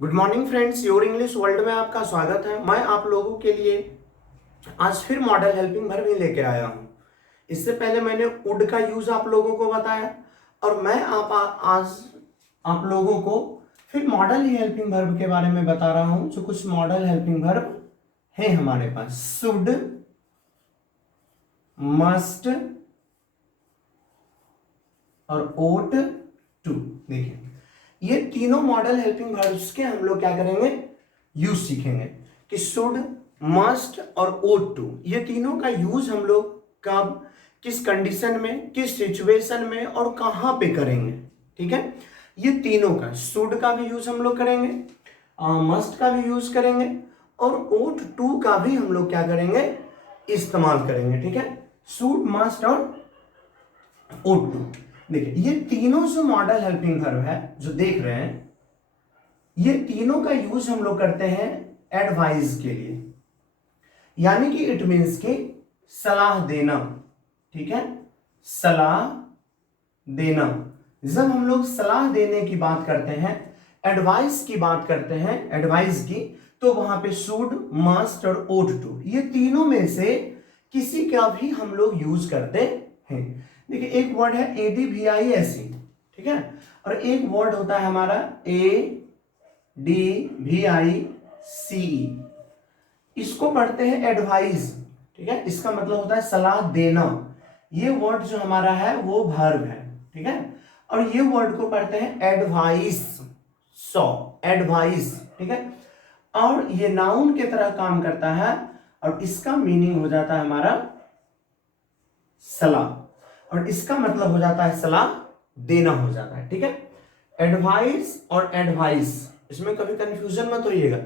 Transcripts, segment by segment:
Good morning friends, your English world में आपका स्वागत है। मैं आप लोगों के लिए आज फिर मॉडल हेल्पिंग वर्ब ही लेके आया हूँ। इससे पहले मैंने वुड का यूज आप लोगों को बताया और मैं आज आप लोगों को फिर मॉडल ही हेल्पिंग वर्ब के बारे में बता रहा हूँ। जो कुछ मॉडल हेल्पिंग वर्ब है हमारे पास, शुड, मस्ट और ओट टू। देखिए, ये तीनों मॉडल हेल्पिंग वर्ब्स के हम लोग क्या करेंगे, यूज सीखेंगे कि शुड, मस्ट और ओट टू, ये तीनों का यूज हम लोग कब, किस कंडीशन में, किस सिचुएशन में और कहां पे करेंगे। ठीक है, ये तीनों का, शुड का भी यूज हम लोग करेंगे, मस्ट का भी यूज करेंगे और ओट टू का भी हम लोग क्या करेंगे, इस्तेमाल करेंगे। ठीक है, शुड, मस्ट और ओट टू। देखिए, ये तीनों जो मॉडल हेल्पिंग वर्ब है जो देख रहे हैं, ये तीनों का यूज हम लोग करते हैं एडवाइस के लिए, यानी कि इट मीन्स कि सलाह देना। ठीक है, सलाह देना। जब हम लोग सलाह देने की बात करते हैं, एडवाइस की बात करते हैं, एडवाइस की, तो वहां पे शुड, मस्ट और ओट टू, ये तीनों में से किसी का भी हम लोग यूज करते हैं। देखिए, एक वर्ड है ADVISE, ठीक है, और एक वर्ड होता है हमारा ADVICE। इसको पढ़ते हैं एडवाइस। ठीक है, इसका मतलब होता है सलाह देना। ये वर्ड जो हमारा है वो वर्ब है। ठीक है, और ये वर्ड को पढ़ते हैं एडवाइस, एडवाइस। ठीक है, और ये नाउन की तरह काम करता है और इसका मीनिंग हो जाता है हमारा सलाह, और इसका मतलब हो जाता है सलाह देना हो जाता है। ठीक है, एडवाइस और एडवाइस, इसमें कभी कंफ्यूजन मत होइएगा,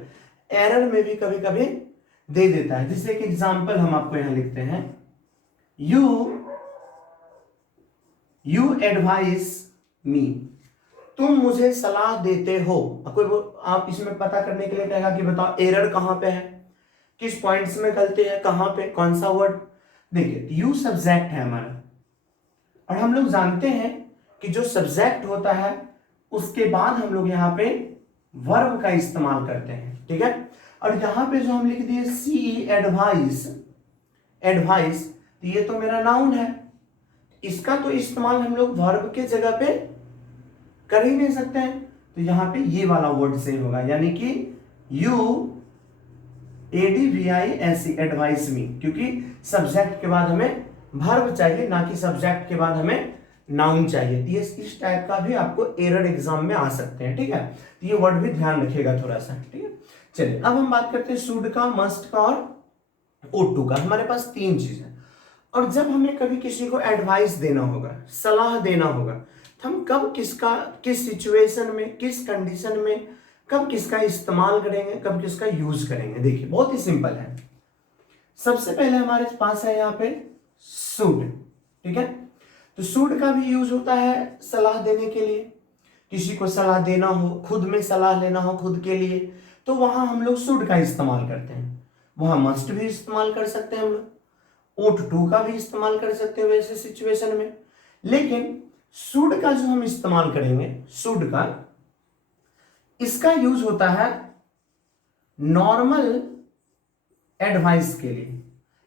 एरर में भी कभी कभी दे देता है। जैसे एक एग्जांपल हम आपको यहां लिखते हैं, यू एडवाइस मी, तुम मुझे सलाह देते हो। आप इसमें पता करने के लिए कहेगा कि बताओ एरर कहां पे है, किस पॉइंट्स में गलती है, कहां पे, कौन सा वर्ड। देखिए, यू सब्जेक्ट है हमारा, और हम लोग जानते हैं कि जो सब्जेक्ट होता है उसके बाद हम लोग यहाँ पे वर्ब का इस्तेमाल करते हैं। ठीक है, और यहां पे जो हम लिख दिए सी एडवाइस, एडवाइस, तो ये तो मेरा नाउन है, इसका तो इस्तेमाल हम लोग वर्ब के जगह पे कर ही नहीं सकते हैं, तो यहां पे ये वाला वर्ड सही होगा, यानी कि यू ADVISE, एडवाइस मी, क्योंकि सब्जेक्ट के बाद हमें वर्ब चाहिए, ना कि सब्जेक्ट के बाद हमें नाउन चाहिए। तो ये इस टाइप का भी आपको एरर एग्जाम में आ सकते हैं। ठीक है, तो ये वर्ड भी ध्यान रखिएगा थोड़ा सा। ठीक है, चलिए अब हम बात करते हैं शुड का, मस्ट का और ओट टू का। हमारे पास तीन चीज है, और जब हमें कभी किसी को एडवाइस देना होगा, सलाह देना होगा, तो हम कब किसका, किस सिचुएशन में, किस कंडीशन में, कब किसका इस्तेमाल करेंगे, कब किसका यूज करेंगे। देखिए, बहुत ही सिंपल है। सबसे पहले हमारे पास है यहाँ पे शुड। ठीक है, तो शुड का भी यूज होता है सलाह देने के लिए, किसी को सलाह देना हो, खुद में सलाह लेना हो खुद के लिए, तो वहां हम लोग शुड का इस्तेमाल करते हैं। वहां मस्ट भी इस्तेमाल कर सकते हैं हम लोग, ओट टू का भी इस्तेमाल कर सकते हैं वैसे सिचुएशन में। लेकिन शुड का जो हम इस्तेमाल करेंगे, शुड का, इसका यूज होता है नॉर्मल एडवाइस के लिए,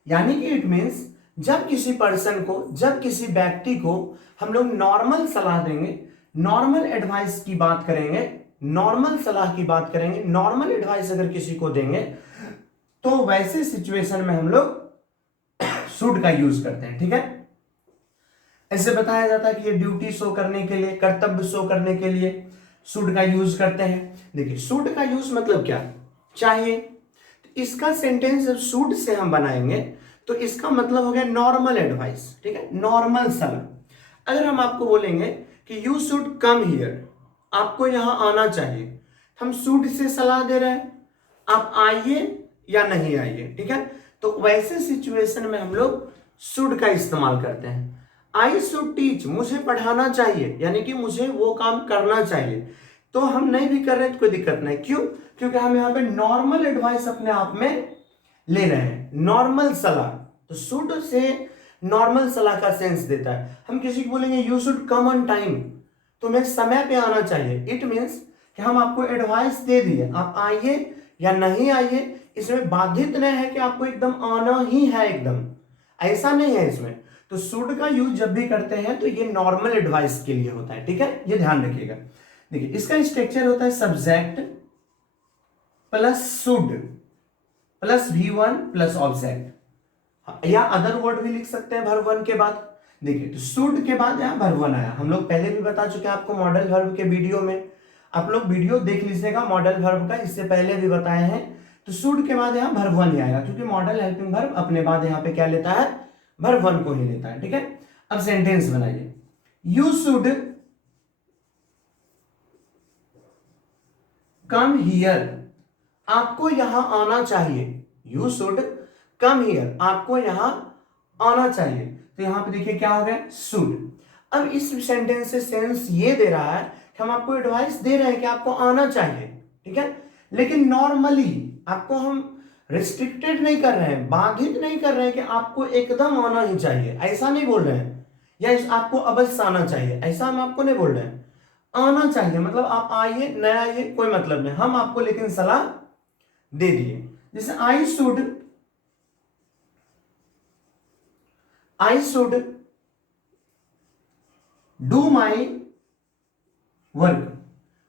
यानी कि इट मींस जब किसी पर्सन को, जब किसी व्यक्ति को हम लोग नॉर्मल सलाह देंगे, नॉर्मल एडवाइस की बात करेंगे, नॉर्मल सलाह की बात करेंगे, नॉर्मल एडवाइस अगर किसी को देंगे, तो वैसे सिचुएशन में हम लोग शुड का यूज करते हैं। ठीक है, ऐसे बताया जाता है कि ये ड्यूटी शो करने के लिए, कर्तव्य शो करने के लिए शुड का यूज करते हैं। देखिए, शुड का यूज मतलब क्या चाहिए, तो इसका सेंटेंस जब शुड से हम बनाएंगे तो इसका मतलब हो गया नॉर्मल एडवाइस। ठीक है, नॉर्मल सलाह। अगर हम आपको बोलेंगे कि यू शुड कम हियर, आपको यहां आना चाहिए, हम शुड से सलाह दे रहे हैं, आप आइए या नहीं आइए। ठीक है, तो वैसे सिचुएशन में हम लोग शुड का इस्तेमाल करते हैं। आई शुड टीच, मुझे पढ़ाना चाहिए, यानी कि मुझे वो काम करना चाहिए, तो हम नहीं भी कर रहे तो कोई दिक्कत नहीं। क्यों? क्योंकि हम यहाँ पे नॉर्मल एडवाइस अपने आप में ले रहे हैं, नॉर्मल सलाह। तो शुड से नॉर्मल सलाह का सेंस देता है। हम किसी को बोलेंगे you should come on time, तुम्हें समय पे आना चाहिए, इट मीन्स कि हम आपको एडवाइस दे दिए, आप आइए या नहीं आइए, इसमें बाधित नहीं है कि आपको एकदम आना ही है, एकदम ऐसा नहीं है इसमें। तो शुड का यूज जब भी करते हैं तो ये नॉर्मल एडवाइस के लिए होता है, ठीक है, ये ध्यान रखिएगा। देखिए इसका स्ट्रक्चर होता है subject plus should plus V1 plus object, या अदर वर्ड भी लिख सकते हैं वर्ब वन के बाद। देखिए तो शुड के बाद यहाँ वर्ब वन आया, हम लोग पहले भी बता चुके हैं आपको मॉडल वर्ब के वीडियो में, आप लोग वीडियो देख लीजिएगा मॉडल वर्ब का, इससे पहले भी बताए हैं। तो शुड के बाद यहाँ वर्ब वन ही आएगा, क्योंकि मॉडल हेल्पिंग वर्ब अपने बाद यहाँ पे क्या लेता है, वर्ब वन को ही लेता है, ठीक है। अब सेंटेंस बनाइए, यू शुड कम हियर, आपको यहां आना चाहिए, यू शुड कम हियर, आपको यहां आना चाहिए। तो यहां पे देखिए क्या हो गया, शुड। अब इस सेंटेंस से सेंस ये दे रहा है कि हम आपको एडवाइस दे रहे हैं कि आपको आना चाहिए, ठीक है, लेकिन नॉर्मली आपको हम रिस्ट्रिक्टेड नहीं कर रहे हैं, बाधित नहीं कर रहे हैं कि आपको एकदम आना ही चाहिए, ऐसा नहीं बोल रहे हैं, या आपको अवश्य आना चाहिए, ऐसा हम आपको नहीं बोल रहे हैं। आना चाहिए मतलब आप आइए न आइए कोई मतलब नहीं, हम आपको लेकिन सलाह दे दिए। जैसे I should do my work,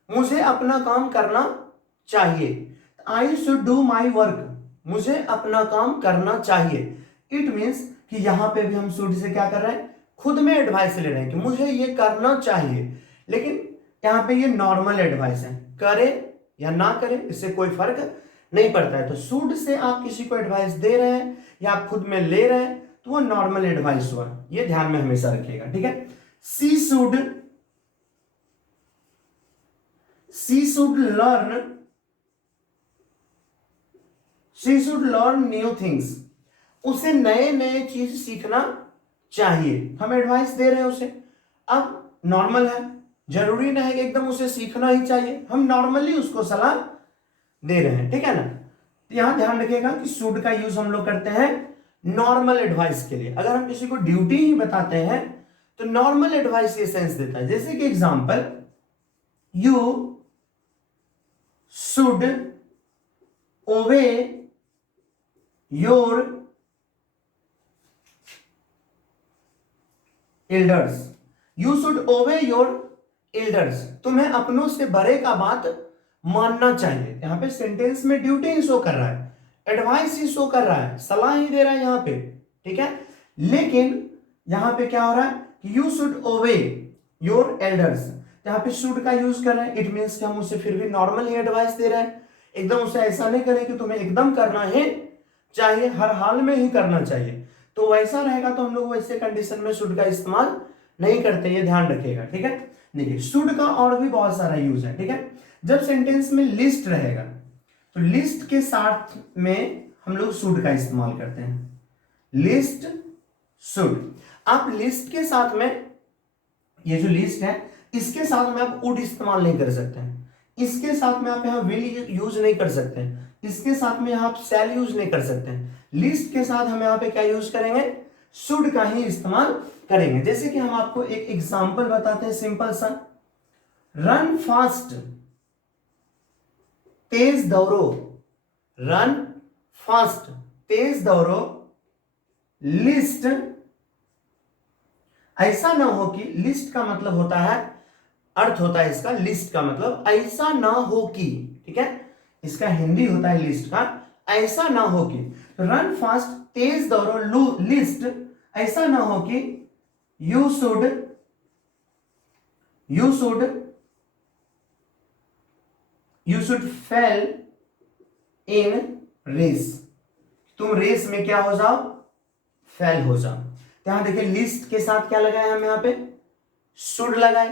मुझे अपना काम करना चाहिए। I should do my work, मुझे अपना काम करना चाहिए। इट मीन्स कि यहां पे भी हम शुड से क्या कर रहे हैं, खुद में एडवाइस ले रहे हैं कि मुझे ये करना चाहिए, लेकिन यहां पे ये नॉर्मल एडवाइस है, करे या ना करे इससे कोई फर्क नहीं पड़ता है। तो शुड से आप किसी को एडवाइस दे रहे हैं या आप खुद में ले रहे हैं तो वो नॉर्मल एडवाइस हुआ, ये ध्यान में हमेशा रखिएगा, ठीक है। She should learn new things, उसे नए नए चीज सीखना चाहिए, हम एडवाइस दे रहे हैं उसे। अब नॉर्मल है, जरूरी नहीं है कि एकदम उसे सीखना ही चाहिए, हम नॉर्मली उसको सलाह दे रहे हैं, ठीक है ना। तो यहां ध्यान रखिएगा कि शुड का यूज हम लोग करते हैं नॉर्मल एडवाइस के लिए। अगर हम किसी को ड्यूटी ही बताते हैं तो नॉर्मल एडवाइस ये सेंस देता है। जैसे कि एग्जांपल, यू शुड ओबे योर एल्डर्स, यू शुड ओबे योर एल्डर्स, तुम्हें अपनों से बड़े का बात मानना चाहिए। यहां पे सेंटेंस में ड्यूटी ही शो कर रहा है, एडवाइस ही शो कर रहा है, सलाह ही दे रहा है यहां पे, ठीक है। लेकिन यहां पे क्या हो रहा है कि यू शुड ओबे योर एल्डर्स, यहां पे शुड का यूज कर रहे हैं, इट मींस कि हम उसे फिर भी नॉर्मल ही एडवाइस दे रहे हैं, एकदम उसे ऐसा नहीं करें कि तुम्हें एकदम करना है चाहिए, हर हाल में ही करना चाहिए। तो वैसा रहेगा तो हम लोग वैसे कंडीशन में शुड का इस्तेमाल नहीं करते, ये ध्यान रखिएगा, ठीक है। देखिए शुड का और भी बहुत सारा यूज है, ठीक है। जब सेंटेंस में लिस्ट रहेगा तो लिस्ट के साथ में हम लोग शुड का इस्तेमाल करते हैं, लिस्ट शुड। आप लिस्ट के साथ में, ये जो लिस्ट है इसके साथ में आप वुड इस्तेमाल नहीं कर सकते हैं, इसके साथ में आप यहां विल यूज नहीं कर सकते हैं, इसके साथ में आप शैल यूज नहीं कर सकते हैं। लिस्ट के साथ हम यहां पे क्या यूज करेंगे, शुड का ही इस्तेमाल करेंगे। जैसे कि हम आपको एक एग्जांपल बताते हैं सिंपल सा, रन फास्ट, तेज दौड़ो, रन फास्ट तेज दौड़ो, लिस्ट, ऐसा ना हो कि, लिस्ट का मतलब होता है, अर्थ होता है इसका, लिस्ट का मतलब ऐसा ना हो कि, ठीक है, इसका हिंदी होता है लिस्ट का, ऐसा ना हो कि। रन फास्ट तेज दौड़ो, लिस्ट, ऐसा ना हो कि you should fail in race, तुम रेस में क्या हो जाओ, फेल हो जाओ। यहां देखिए लिस्ट के साथ क्या लगाए हम यहां पे, शुड लगाए।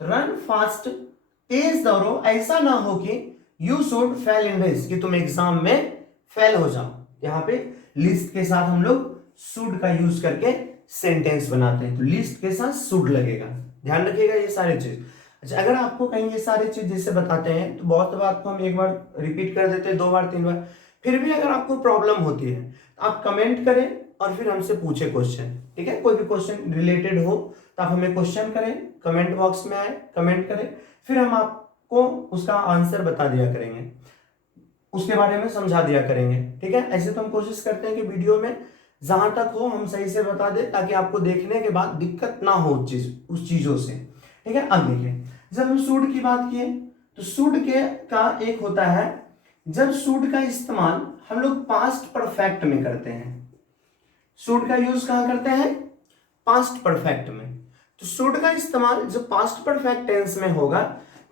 रन फास्ट तेज दौड़ो, ऐसा ना हो कि you should fail in race, कि तुम एग्जाम में फेल हो जाओ। यहां पे लिस्ट के साथ हम लोग शुड का यूज करके सेंटेंस बनाते हैं, तो लिस्ट के साथ शुड लगेगा, ध्यान रखिएगा ये सारे चीज। अच्छा, अगर आपको कहीं ये सारे चीज जैसे बताते हैं तो बहुत बात को हम एक बार रिपीट कर देते हैं, 2 बार 3 बार, फिर भी अगर आपको प्रॉब्लम होती है तो आप कमेंट करें और फिर हमसे पूछे क्वेश्चन, ठीक है। कोई भी क्वेश्चन रिलेटेड हो तो आप हमें क्वेश्चन करें, कमेंट बॉक्स में आए कमेंट करें, फिर हम को उसका आंसर बता दिया करेंगे, उसके बारे में समझा दिया करेंगे, ठीक है। ऐसे तो हम कोशिश करते हैं कि वीडियो में जहां तक हो हम सही से बता दें, ताकि आपको देखने के बाद दिक्कत ना हो उस चीजों से, ठीक है। अब देखिए, जब हम शुड की बात किए तो शुड के का एक होता है, जब शुड का इस्तेमाल हम लोग पास्ट परफेक्ट में करते हैं। शुड का यूज कहां करते हैं? पास्ट परफेक्ट में। तो शुड का इस्तेमाल जब पास्ट परफेक्ट टेंस में होगा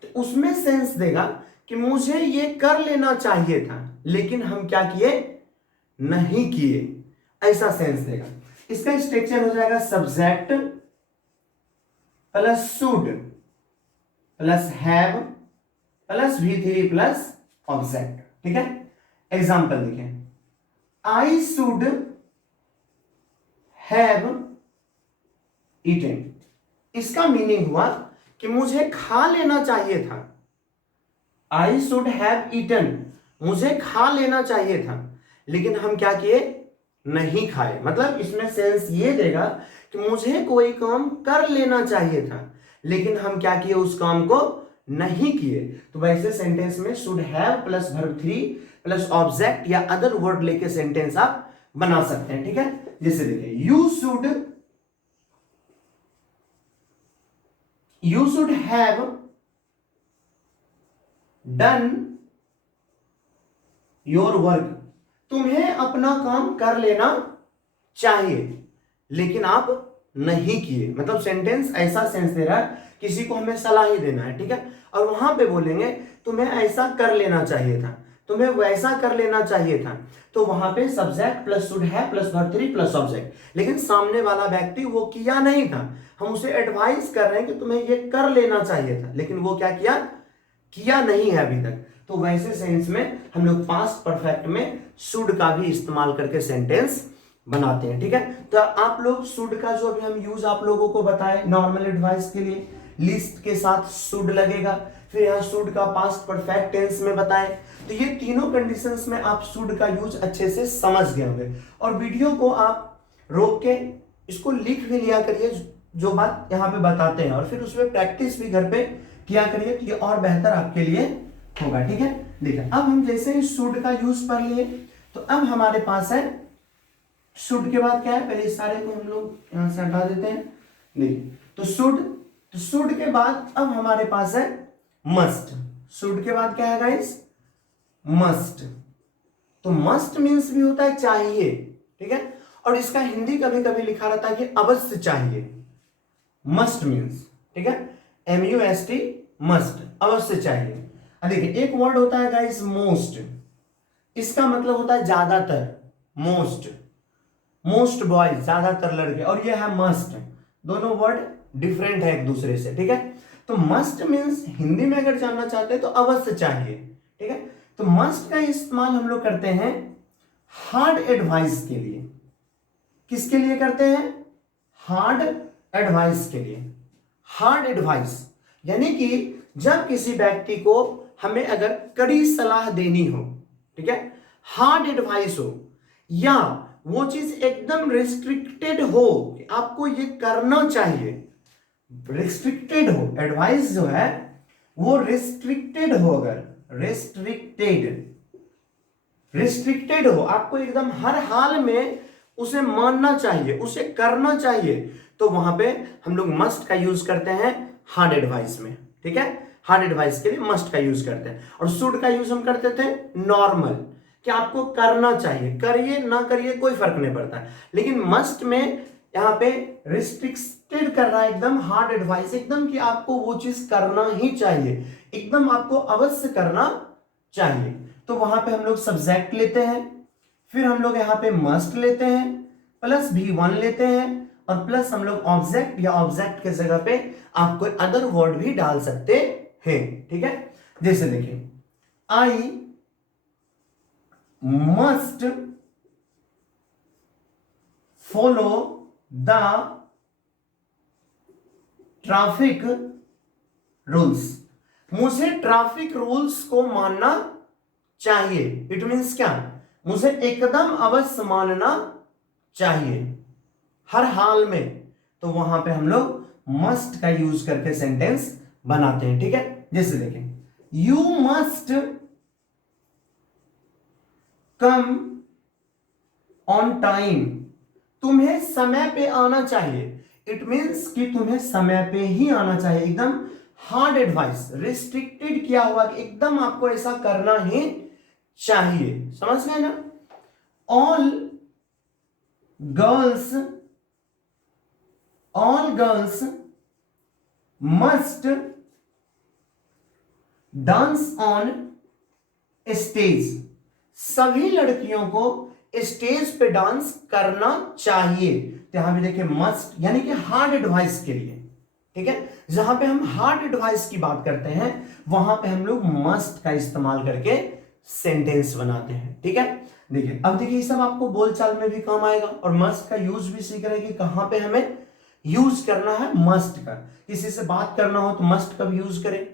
तो उसमें सेंस देगा कि मुझे ये कर लेना चाहिए था, लेकिन हम क्या किए? नहीं किए, ऐसा सेंस देगा। इसका स्ट्रक्चर हो जाएगा subject plus should plus have plus V3 plus object, ठीक है। एग्जाम्पल देखिए, आई शुड हैव ईटन। इसका मीनिंग हुआ कि मुझे खा लेना चाहिए था। आई शुड हैव ईटन, मुझे खा लेना चाहिए था, लेकिन हम क्या किए? नहीं खाए। मतलब इसमें सेंस ये देगा कि मुझे कोई काम कर लेना चाहिए था, लेकिन हम क्या किए? उस काम को नहीं किए। तो वैसे सेंटेंस में should have plus verb 3 plus object या अदर वर्ड लेके सेंटेंस आप बना सकते हैं, ठीक है। जैसे देखिए, you should have done your work. तुम्हें अपना काम कर लेना चाहिए, लेकिन आप नहीं किए। मतलब सेंटेंस ऐसा सेंस दे रहा है, किसी को हमें सलाह ही देना है, ठीक है। और वहां पे बोलेंगे तुम्हें ऐसा कर लेना चाहिए था, तुम्हें वैसा कर लेना चाहिए था, तो वहां पे subject plus should have plus verb 3 plus object. लेकिन सामने वाला व्यक्ति वो किया नहीं था, हम उसे एडवाइस कर रहे हैं कि तुम्हें ये कर लेना चाहिए था, लेकिन वो क्या किया नहीं है अभी तक। तो वैसे सेंस में हम लोग पास्ट परफेक्ट में शुड का भी इस्तेमाल करके सेंटेंस बनाते हैं, ठीक है। तो आप लोग शुड का जो अभी हम यूज आप लोगों को बताए नॉर्मल एडवाइस के लिए, लिस्ट के साथ शुड लगेगा, फिर यहाँ शुड का पास्ट परफेक्ट टेंस में बताएं। तो ये तीनों कंडीशंस में आप शुड का यूज अच्छे से समझ गए होंगे। और वीडियो को आप रोक के इसको लिख भी लिया करिए, जो बात यहाँ पे बताते हैं, और फिर उसमें प्रैक्टिस भी घर पे किया करिए, तो ये और बेहतर आपके लिए होगा, ठीक है। देखिए, अब हम जैसे ही शुड का यूज कर लिए, तो अब हमारे पास है शुड के बाद क्या है? पहले इस सारे को हम लोग यहां से हटा देते हैं। देखिए, तो शुड के बाद अब हमारे पास है मस्ट। शुड के बाद क्या है गाइस? मस्ट। तो मस्ट मीन्स भी होता है चाहिए, ठीक है। और इसका हिंदी कभी कभी लिखा रहता है कि अवश्य चाहिए, मस्ट मीन्स, ठीक है। MUST, मस्ट, अवश्य चाहिए। देखिए, एक वर्ड होता है गाइस मोस्ट, इसका मतलब होता है ज्यादातर, मोस्ट बॉयज, ज्यादातर लड़के, और ये है मस्ट। दोनों वर्ड डिफरेंट है एक दूसरे से, ठीक है। तो मस्ट मीन्स हिंदी में अगर जानना चाहते हैं तो अवश्य चाहिए, ठीक है। तो मस्ट का इस्तेमाल हम लोग करते हैं हार्ड एडवाइस के लिए। किसके लिए करते हैं? हार्ड एडवाइस के लिए। हार्ड एडवाइस यानी कि जब किसी व्यक्ति को हमें अगर कड़ी सलाह देनी हो, ठीक है, हार्ड एडवाइस हो, या वो चीज एकदम रिस्ट्रिक्टेड हो कि आपको ये करना चाहिए, रिस्ट्रिक्टेड हो, एडवाइस जो है वो रिस्ट्रिक्टेड हो, अगर रिस्ट्रिक्टेड हो, आपको एकदम हर हाल में उसे मानना चाहिए, उसे करना चाहिए, तो वहां पे हम लोग मस्ट का यूज करते हैं हार्ड एडवाइस में, ठीक है। हार्ड एडवाइस के लिए मस्ट का यूज करते हैं। और शुड का यूज हम करते थे नॉर्मल, कि आपको करना चाहिए, करिए ना करिए कोई फर्क नहीं पड़ता। लेकिन मस्ट में यहाँ पे रिस्ट्रिक्टेड कर रहा है, एकदम हार्ड एडवाइस, एकदम कि आपको वो चीज करना ही चाहिए, एकदम आपको अवश्य करना चाहिए। तो वहां पे हम लोग सब्जेक्ट लेते हैं, फिर हम लोग यहाँ पे मस्ट लेते हैं, प्लस V1 लेते हैं, और प्लस हम लोग ऑब्जेक्ट या ऑब्जेक्ट के जगह पे आप कोई अदर वर्ड भी डाल सकते हैं, ठीक है। जैसे देखिए, I must follow the traffic rules. मुझे ट्रैफिक रूल्स को मानना चाहिए। इट मीन्स क्या? मुझे एकदम अवश्य मानना चाहिए हर हाल में। तो वहां पे हम लोग मस्ट का यूज करके सेंटेंस बनाते हैं, ठीक है। जैसे देखें, you must come on time, तुम्हें समय पे आना चाहिए। इट मीन्स कि तुम्हें समय पे ही आना चाहिए। एकदम हार्ड एडवाइस, रिस्ट्रिक्टेड किया हुआ कि एकदम आपको ऐसा करना ही चाहिए। समझ गए ना? All girls must dance on stage, सभी लड़कियों को स्टेज पे डांस करना चाहिए। तो यहां भी देखिए मस्ट यानी कि हार्ड एडवाइस के लिए, ठीक है। जहां पे हम हार्ड एडवाइस की बात करते हैं वहां पे हम लोग मस्ट का इस्तेमाल करके सेंटेंस बनाते हैं, ठीक है। देखिए अब देखिए सब आपको बोलचाल में भी काम आएगा और मस्ट का यूज भी सीख रहे हैं कि कहां पे हमें यूज करना है मस्ट का। किसी से बात करना हो तो मस्ट कब यूज करें,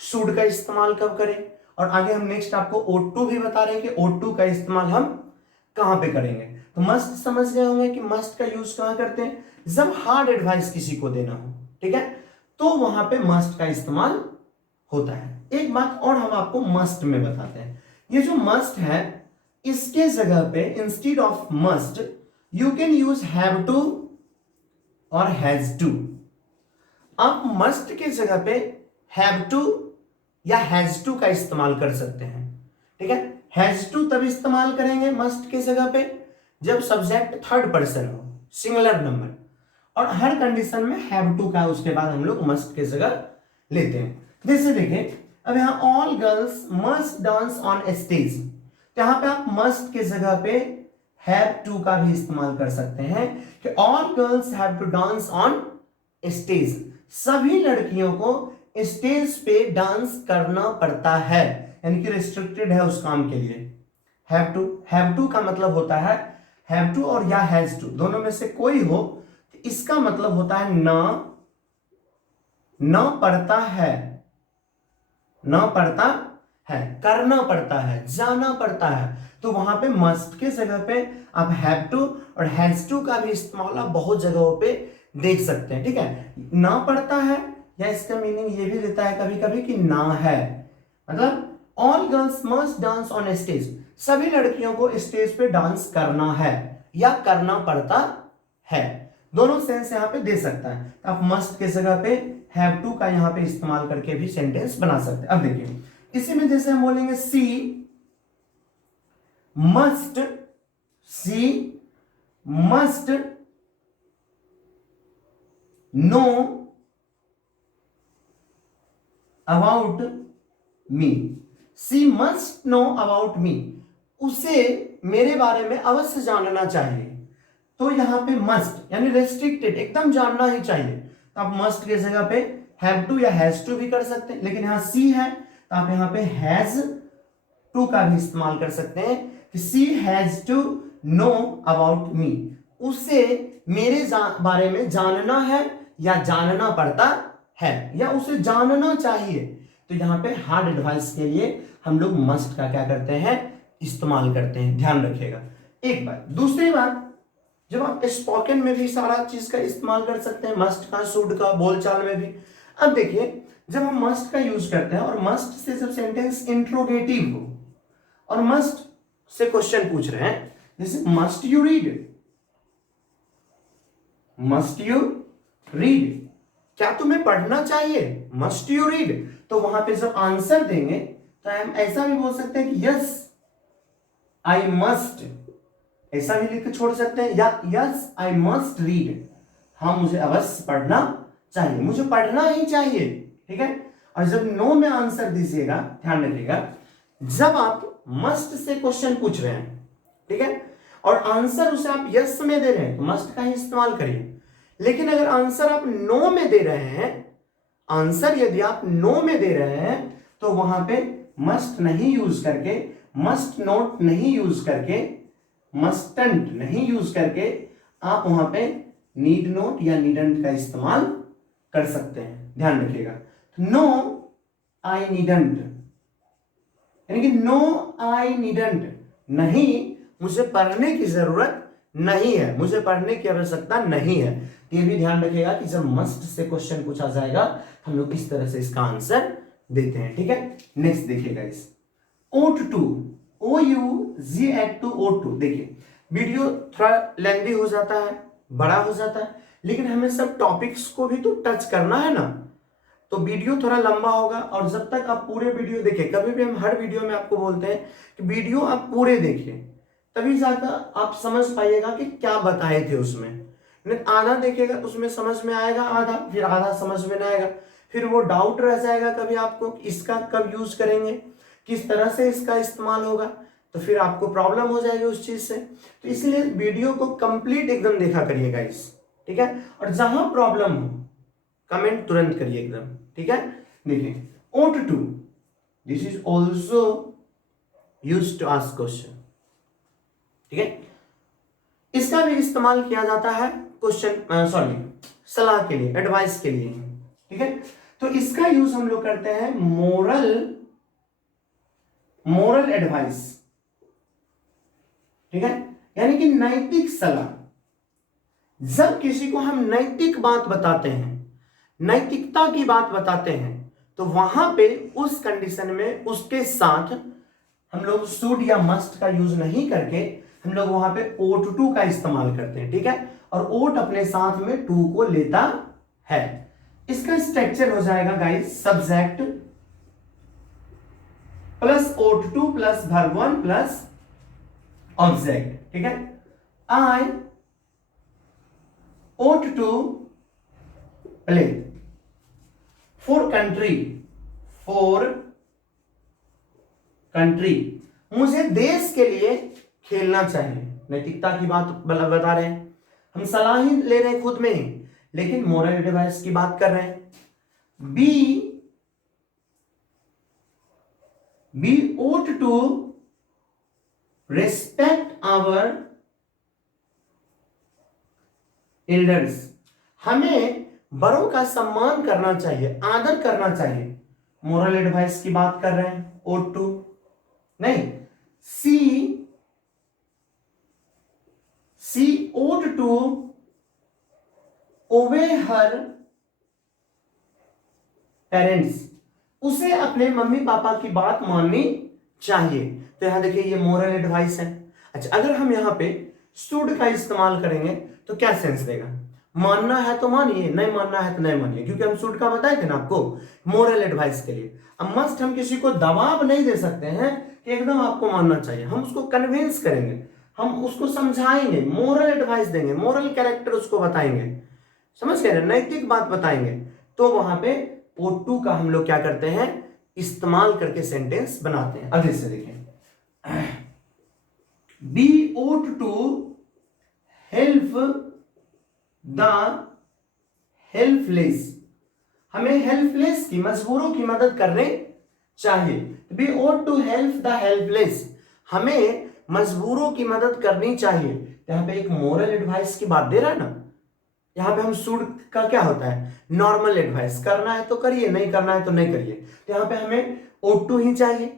शुड का इस्तेमाल कब करें, और आगे हम नेक्स्ट आपको ought to भी बता रहे हैं कि ought to का इस्तेमाल हम कहां पे करेंगे। तो मस्ट समझ गए होंगे कि मस्ट का यूज कहां करते हैं, जब हार्ड एडवाइस किसी को देना हो, ठीक है, तो वहां पे मस्ट का इस्तेमाल होता है। एक बात और हम आपको मस्ट में बताते हैं, ये जो मस्ट है इसके जगह पे instead of must you can use have to और हैज टू। आप मस्ट के जगह पे हैव टू या हैज टू का इस्तेमाल कर सकते हैं, ठीक है। हैज टू तब इस्तेमाल करेंगे मस्ट के जगह पे जब सब्जेक्ट थर्ड पर्सन हो, सिंगुलर नंबर, और हर कंडीशन में हैव टू का उसके बाद हम लोग मस्ट के जगह लेते हैं। जैसे देखिए अब यहां all girls must dance on stage, तो यहां पे आप मस्ट के जगह पे हैव टू का भी इस्तेमाल कर सकते हैं कि all girls have to dance on stage, सभी लड़कियों को स्टेज पे डांस करना पड़ता है, यानी कि रिस्ट्रिक्टेड है उस काम के लिए। हैव टू का मतलब होता है हैव टू और या हैज टू दोनों में से कोई हो, तो इसका मतलब होता है ना पड़ता है, ना पड़ता है, करना पड़ता है, जाना पड़ता है। तो वहां पे मस्ट के जगह पे आप हैव टू और हैज टू का भी इस्तेमाल आप बहुत जगहों पे देख सकते हैं, ठीक है। ना पड़ता है या इसका मीनिंग ये भी देता है कभी कभी कि ना है, मतलब all girls must dance on stage, सभी लड़कियों को स्टेज पे डांस करना है या करना पड़ता है, दोनों सेंस यहां पे दे सकता है। आप मस्ट के जगह पे हैव टू का यहां पे इस्तेमाल करके भी सेंटेंस बना सकते हैं। अब देखिए इसी में जैसे हम बोलेंगे she must know about me, she must know about me, उसे मेरे बारे में अवश्य जानना चाहिए। तो यहां पे मस्ट यानी रेस्ट्रिक्टेड, एकदम जानना ही चाहिए, तो आप मस्ट की जगह पे हैव टू या हैज टू भी कर सकते हैं, लेकिन यहां सी है तो आप यहां पे हैज टू का भी इस्तेमाल कर सकते हैं कि she has to know about me, उसे मेरे बारे में जानना है या जानना पड़ता है या उसे जानना चाहिए। तो यहां पे हार्ड एडवाइस के लिए हम लोग मस्ट का क्या करते हैं, इस्तेमाल करते हैं, ध्यान रखिएगा। एक बात, दूसरी बात, जब आप स्पोकन में भी सारा चीज का इस्तेमाल कर सकते हैं, मस्ट का, शुड का, बोलचाल में भी। अब देखिए जब हम मस्ट का यूज करते हैं और मस्ट से जब सेंटेंस इंट्रोगेटिव हो और मस्ट से क्वेश्चन पूछ रहे हैं, जैसे must you read, must you read, क्या तुम्हें पढ़ना चाहिए, मस्ट यू रीड। तो वहां पे जब आंसर देंगे तो हम ऐसा भी बोल सकते हैं कि यस आई मस्ट, ऐसा भी लिख के छोड़ सकते हैं, या यस आई मस्ट रीड, हाँ मुझे अवश्य पढ़ना चाहिए, मुझे पढ़ना ही चाहिए, ठीक है। और जब नो में आंसर दीजिएगा, ध्यान रखिएगा, जब आप मस्ट से क्वेश्चन पूछ रहे हैं, ठीक है, और आंसर उसे आप यस में दे रहे हैं तो मस्ट का ही इस्तेमाल करिए। लेकिन अगर आंसर आप नो में दे रहे हैं, आंसर यदि आप नो में दे रहे हैं तो वहां पे मस्ट नहीं यूज करके, मस्ट नोट नहीं यूज करके, मस्टंट नहीं यूज करके आप वहां पे नीड नोट या नीडंट का इस्तेमाल कर सकते हैं, ध्यान रखिएगा। नो आई नीडंट, यानी कि नो आई नीडंट, नहीं मुझे पढ़ने की जरूरत नहीं है, मुझे पढ़ने की आवश्यकता नहीं है। ये भी ध्यान रखिएगा कि जब मस्ट से क्वेश्चन पूछा जाएगा हम लोग इस तरह से इसका आंसर देते हैं, ठीक है। नेक्स्ट देखिए गाइस, OAT2, OUGAT2O2। देखिए वीडियो थोड़ा लेंथी हो जाता है, बड़ा हो जाता है, लेकिन हमें सब टॉपिक्स को भी तो टच करना है ना, तो वीडियो थोड़ा लंबा होगा। और जब तक आप पूरे वीडियो देखें, कभी भी हम हर वीडियो में आपको बोलते हैं कि वीडियो आप पूरे देखें, तभी जाकर आप समझ पाइएगा कि क्या बताए थे उसमें। नहीं आधा देखेगा तो उसमें समझ में आएगा आधा, फिर आधा समझ में ना आएगा, फिर वो डाउट रह जाएगा कभी आपको इसका कब यूज करेंगे, किस तरह से इसका इस्तेमाल होगा, तो फिर आपको प्रॉब्लम हो जाएगी उस चीज से। तो इसलिए वीडियो को कंप्लीट एकदम देखा करिए गाइस, ठीक है। और जहां प्रॉब्लम हो कमेंट तुरंत करिए एकदम, ठीक है। देखिए OAT2, this is also used to ask question, ठीक है। इसका भी इस्तेमाल किया जाता है क्वेश्चन सलाह के लिए, एडवाइस के लिए, ठीक है। तो इसका यूज हम लोग करते हैं मोरल एडवाइस, ठीक है, यानी कि नैतिक सलाह। जब किसी को हम नैतिक बात बताते हैं, नैतिकता की बात बताते हैं, तो वहां पे उस कंडीशन में उसके साथ हम लोग शुड या मस्ट का यूज नहीं करके हम लोग वहां पे OAT2 का इस्तेमाल करते हैं, ठीक है। और OAT अपने साथ में टू को लेता है। इसका स्ट्रक्चर हो जाएगा guys, subject plus OAT2 plus verb 1 plus object, ठीक है। आई OAT2 प्ले फॉर कंट्री, मुझे देश के लिए खेलना चाहिए। नैतिकता की बात बता रहे हैं, हम सलाह ही ले रहे हैं खुद में ही, लेकिन मोरल एडवाइस की बात कर रहे हैं। We ought to respect our elders, हमें बड़ों का सम्मान करना चाहिए, आदर करना चाहिए। मोरल एडवाइस की बात कर रहे हैं OAT2, नहीं। सी ought to obey her parents, उसे अपने मम्मी पापा की बात माननी चाहिए। तो यहां देखिए ये मोरल एडवाइस है। अच्छा, अगर हम यहां पे शुड का इस्तेमाल करेंगे तो क्या सेंस देगा? मानना है तो मानिए, नहीं मानना है तो नहीं मानिए, क्योंकि हम शुड का बताए थे ना आपको मोरल एडवाइस के लिए। अब मस्ट हम किसी को दबाव नहीं दे सकते हैं कि एकदम आपको मानना चाहिए, हम उसको कन्विंस करेंगे, हम उसको समझाएंगे, मोरल एडवाइस देंगे, मोरल कैरेक्टर उसको बताएंगे, समझ गए, नैतिक बात बताएंगे। तो वहां पे OAT2 का हम लोग क्या करते हैं, इस्तेमाल करके सेंटेंस बनाते हैं। अभी से देखें, we ought to help the helpless, हमें हेल्पलेस की, मजबूरों की मदद करने चाहिए। We ought to help the helpless, हमें मजबूरों की मदद करनी चाहिए। यहां पे एक मोरल एडवाइस की बात दे रहा है ना, यहां पे हम शुड का क्या होता है, नॉर्मल एडवाइस, करना है तो करिए, नहीं करना है तो नहीं करिए। तो यहां पे हमें OAT2 ही चाहिए।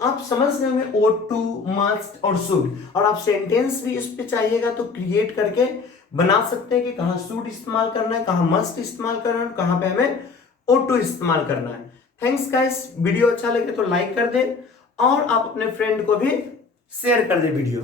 आप समझ रहे होंगे OAT2, मस्ट और शुड, और आप सेंटेंस भी इस पे चाहिएगा तो क्रिएट करके बना सकते हैं कि कहां शुड इस्तेमाल करना है, कहां मस्ट इस्तेमाल करना है, कहां पे हमें OAT2 इस्तेमाल करना है। थैंक्स गाइस, वीडियो अच्छा लगे तो लाइक कर दें और आप अपने फ्रेंड को भी शेयर कर दें वीडियो।